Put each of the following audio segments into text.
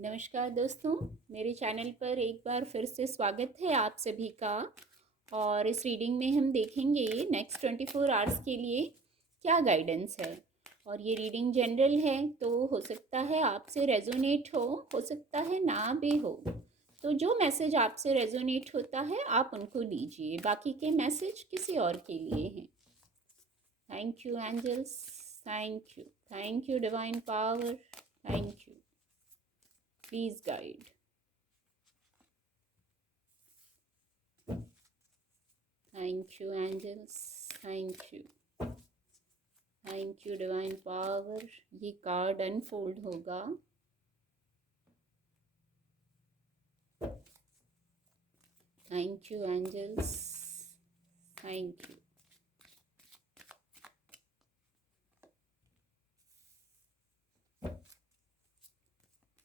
नमस्कार दोस्तों, मेरे चैनल पर एक बार फिर से स्वागत है आप सभी का। और इस रीडिंग में हम देखेंगे नेक्स्ट 24 आवर्स के लिए क्या गाइडेंस है। और ये रीडिंग जनरल है, तो हो सकता है आपसे रेजोनेट हो सकता है ना भी हो। तो जो मैसेज आपसे रेजोनेट होता है आप उनको लीजिए, बाकी के मैसेज किसी और के लिए हैं। Thank you angels, thank you divine power, thank you. Please guide. Thank you angels, thank you. Thank you divine power. ये कार्ड अनफोल्ड होगा। Thank you angels, thank you.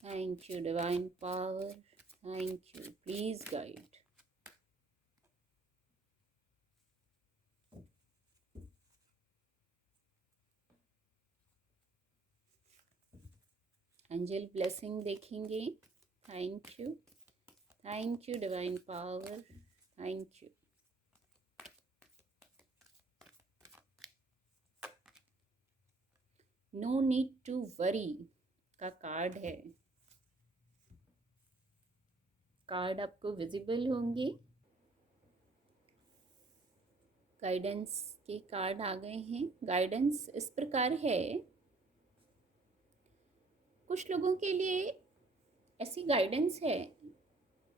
Thank you divine power, thank you. Please guide. Angel blessing देखेंगे। Thank you divine power, thank you. No need to worry का card है। Card आपको visible होंगे। Guidance के card आ गए हैं। गाइडेंस इस प्रकार है, कुछ लोगों के लिए ऐसी गाइडेंस है,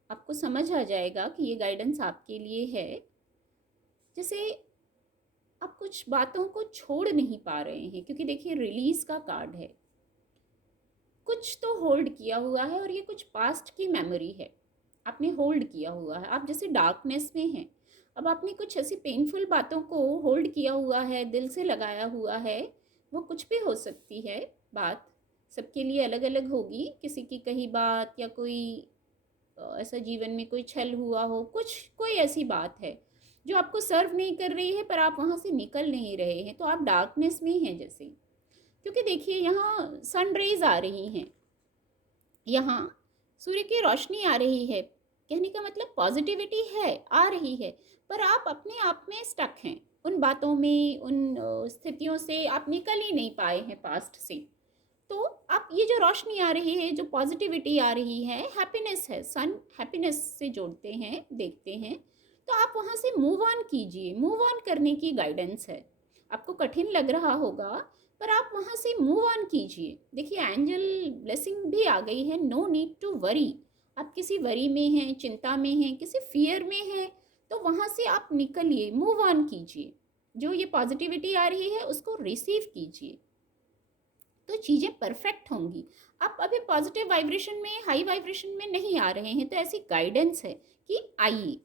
आपको समझ आ जाएगा कि ये गाइडेंस आपके लिए है। जैसे आप कुछ बातों को छोड़ नहीं पा रहे हैं, क्योंकि देखिए रिलीज का कार्ड है। कुछ तो होल्ड किया हुआ है और ये कुछ पास्ट की मेमोरी है, आपने होल्ड किया हुआ है। आप जैसे डार्कनेस में हैं, अब आपने कुछ ऐसी पेनफुल बातों को होल्ड किया हुआ है, दिल से लगाया हुआ है। वो कुछ भी हो सकती है, बात सबके लिए अलग अलग होगी। किसी की कही बात या कोई ऐसा जीवन में कोई छल हुआ हो, कुछ कोई ऐसी बात है जो आपको सर्व नहीं कर रही है, पर आप वहाँ से निकल नहीं रहे हैं। तो आप डार्कनेस में हैं जैसे, क्योंकि देखिए यहाँ सन रेज आ रही हैं, यहाँ सूर्य की रोशनी आ रही है। कहने का मतलब पॉजिटिविटी है, आ रही है, पर आप अपने आप में स्टक हैं। उन बातों में, उन स्थितियों से आप निकल ही नहीं पाए हैं पास्ट से। तो आप ये जो रोशनी आ रही है, जो पॉजिटिविटी आ रही है, हैप्पीनेस है, सन हैप्पीनेस से जोड़ते हैं, देखते हैं। तो आप वहाँ से मूव ऑन कीजिए। मूव ऑन करने की गाइडेंस है। आपको कठिन लग रहा होगा, पर आप वहाँ से मूव ऑन कीजिए। देखिए एंजल ब्लेसिंग भी आ गई है। No need to worry. आप किसी वरी में हैं, चिंता में हैं, किसी फियर में हैं, तो वहाँ से आप निकलिए, मूव ऑन कीजिए। जो ये पॉजिटिविटी आ रही है उसको रिसीव कीजिए, तो चीज़ें परफेक्ट होंगी। आप अभी पॉजिटिव वाइब्रेशन में, हाई वाइब्रेशन में नहीं आ रहे हैं, तो ऐसी गाइडेंस है कि आइए,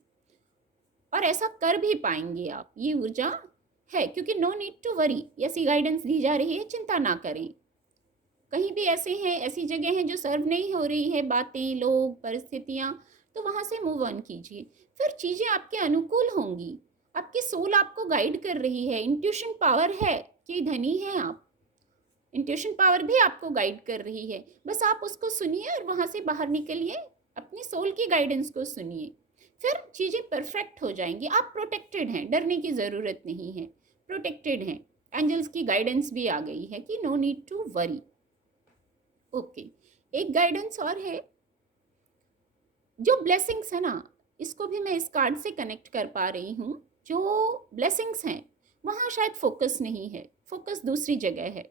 और ऐसा कर भी पाएंगे आप। ये ऊर्जा है, क्योंकि नो नीड टू वरी ऐसी गाइडेंस दी जा रही है। चिंता ना करें। कहीं भी ऐसे हैं, ऐसी जगह हैं जो सर्व नहीं हो रही है, बातें, लोग, परिस्थितियाँ, तो वहाँ से मूव ऑन कीजिए। फिर चीज़ें आपके अनुकूल होंगी। आपकी सोल आपको गाइड कर रही है। इंट्यूशन पावर है कि धनी हैं आप। इंट्यूशन पावर भी आपको गाइड कर रही है, बस आप उसको सुनिए और वहाँ से बाहर निकलिए। अपनी सोल की गाइडेंस को सुनिए, फिर चीज़ें परफेक्ट हो जाएंगी। आप प्रोटेक्टेड हैं, डरने की ज़रूरत नहीं है, प्रोटेक्टेड हैं। एंजल्स की गाइडेंस भी आ गई है कि no need to worry. Okay, एक गाइडेंस और है। जो ब्लेसिंग्स है ना, इसको भी मैं इस कार्ड से कनेक्ट कर पा रही हूँ। जो ब्लेसिंग्स हैं वहाँ शायद फोकस नहीं है, फोकस दूसरी जगह है।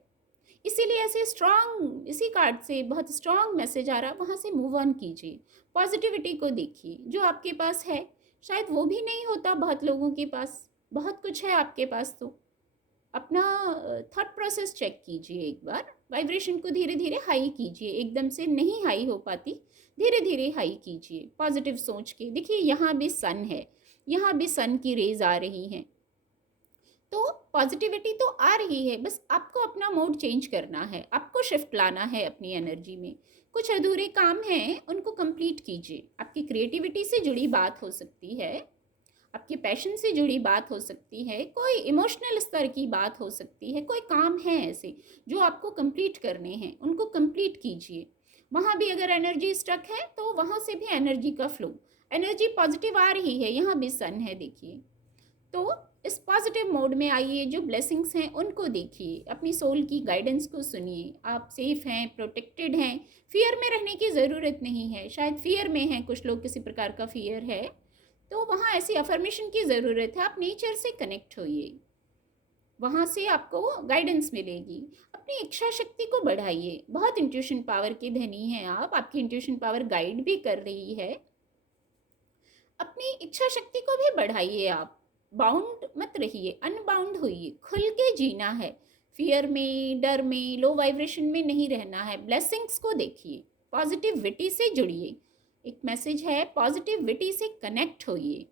इसीलिए ऐसे स्ट्रांग, इसी कार्ड से बहुत स्ट्रांग मैसेज आ रहा, वहाँ से मूव ऑन कीजिए। पॉजिटिविटी को देखिए, जो आपके पास है शायद वो भी नहीं होता बहुत लोगों के पास। बहुत कुछ है आपके पास, तो अपना थॉट प्रोसेस चेक कीजिए एक बार। वाइब्रेशन को धीरे धीरे हाई कीजिए, एकदम से नहीं हाई हो पाती, धीरे धीरे हाई कीजिए पॉजिटिव सोच के। देखिए यहाँ भी सन है, यहाँ भी सन की रेज आ रही हैं, तो पॉजिटिविटी तो आ रही है। बस आपको अपना मोड चेंज करना है, आपको शिफ्ट लाना है अपनी एनर्जी में। कुछ अधूरे काम हैं, उनको कंप्लीट कीजिए। आपकी क्रिएटिविटी से जुड़ी बात हो सकती है, आपके पैशन से जुड़ी बात हो सकती है, कोई इमोशनल स्तर की बात हो सकती है, कोई काम है ऐसे जो आपको कंप्लीट करने हैं, उनको कंप्लीट कीजिए। वहाँ भी अगर एनर्जी स्टक है तो वहाँ से भी एनर्जी का फ्लो, एनर्जी पॉजिटिव आ रही है, यहाँ भी सन है देखिए। तो इस पॉजिटिव मोड में आइए, जो ब्लेसिंग्स हैं उनको देखिए, अपनी सोल की गाइडेंस को सुनिए। आप सेफ हैं, प्रोटेक्टेड हैं, फियर में रहने की ज़रूरत नहीं है। शायद फियर में हैं कुछ लोग, किसी प्रकार का फियर है, तो वहाँ ऐसी अफर्मेशन की ज़रूरत है। आप नेचर से कनेक्ट होइए, वहाँ से आपको गाइडेंस मिलेगी। अपनी इच्छा शक्ति को बढ़ाइए, बहुत इंट्यूशन पावर के धनी हैं आप, आपकी इंट्यूशन पावर गाइड भी कर रही है। अपनी इच्छा शक्ति को भी बढ़ाइए आप, बाउंड मत रहिए, अनबाउंड होइए, खुल के जीना है। फियर में, डर में, लो वाइब्रेशन में नहीं रहना है। ब्लेसिंग्स को देखिए, पॉजिटिविटी से जुड़िए। एक मैसेज है, पॉजिटिविटी से कनेक्ट होइए।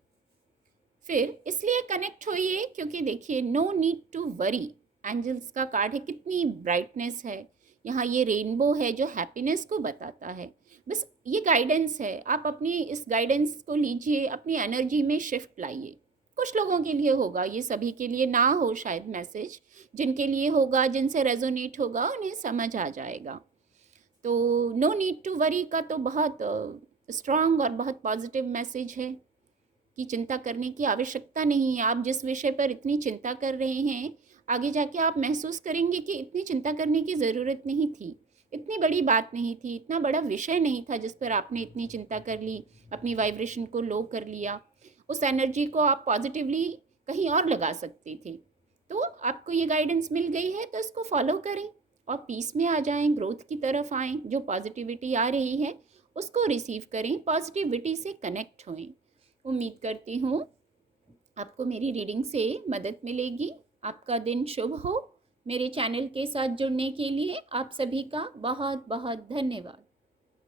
फिर इसलिए कनेक्ट होइए क्योंकि देखिए, no need to worry, angels का कार्ड है, कितनी ब्राइटनेस है यहाँ। ये रेनबो है जो हैप्पीनेस को बताता है। बस ये गाइडेंस है, आप अपनी इस गाइडेंस को लीजिए, अपनी एनर्जी में शिफ्ट लाइए। कुछ लोगों के लिए होगा, ये सभी के लिए ना हो शायद मैसेज। जिनके लिए होगा, जिनसे रेजोनेट होगा, उन्हें समझ आ जाएगा। तो नो नीड टू वरी का तो बहुत स्ट्रांग और बहुत पॉजिटिव मैसेज है कि चिंता करने की आवश्यकता नहीं है। आप जिस विषय पर इतनी चिंता कर रहे हैं, आगे जाके आप महसूस करेंगे कि इतनी चिंता करने की ज़रूरत नहीं थी, इतनी बड़ी बात नहीं थी, इतना बड़ा विषय नहीं था जिस पर आपने इतनी चिंता कर ली, अपनी वाइब्रेशन को लो कर लिया। उस एनर्जी को आप पॉजिटिवली कहीं और लगा सकते थे। तो आपको ये गाइडेंस मिल गई है, तो इसको फॉलो करें और पीस में आ जाएं, ग्रोथ की तरफ आएँ। जो पॉजिटिविटी आ रही है उसको रिसीव करें, पॉजिटिविटी से कनेक्ट होएं। उम्मीद करती हूँ आपको मेरी रीडिंग से मदद मिलेगी। आपका दिन शुभ हो। मेरे चैनल के साथ जुड़ने के लिए आप सभी का बहुत बहुत धन्यवाद।